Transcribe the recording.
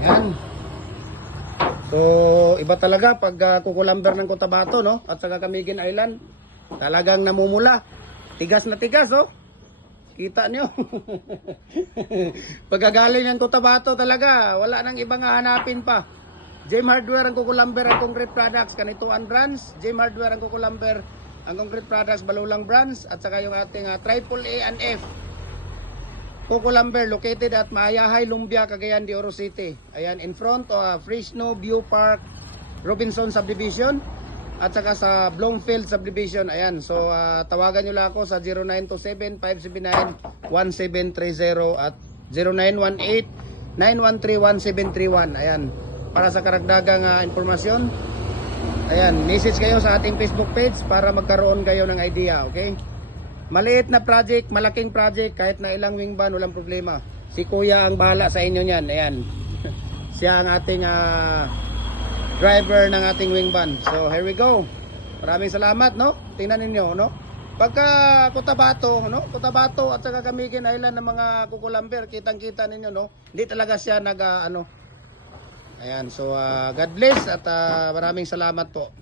Yan. So, iba talaga pag kukulamber ng Cotabato, no? At saka Camiguin Island. Talagang namumula. Tigas na tigas, oh. Kita nyo. Pagkagaling ng Cotabato talaga, wala nang ibang hanapin pa. Gem Hardware ang kukulamber ang concrete products, Kanituan brands. Gem Hardware ang kukulamber ang concrete products, Balulang brands. At saka yung ating Triple A and F. Kukulamber located at Maayahay, Lumbia, Cagayan de Oro City. Ayan, in front of Fresno View Park, Robinson Subdivision. At saka sa Bloomfield Subdivision. Ayan, so tawagan nyo lang ako sa 0927-579-1730 at 0918-913-1731. Ayan, para sa karagdagang impormasyon. Ayan, message kayo sa ating Facebook page para magkaroon kayo ng idea, okay? Maliit na project, malaking project, kahit na ilang wing van, walang problema. Si Kuya ang bahala sa inyo niyan. Ayan. Siya ang ating driver ng ating wing van. So, here we go. Maraming salamat, no? Tingnan ninyo, no? Pagka Cotabato, no? Cotabato at saka Camiguin Island ng mga kukulamber, kitang-kita ninyo, no? Hindi talaga siya Ayan, so God bless at maraming salamat po.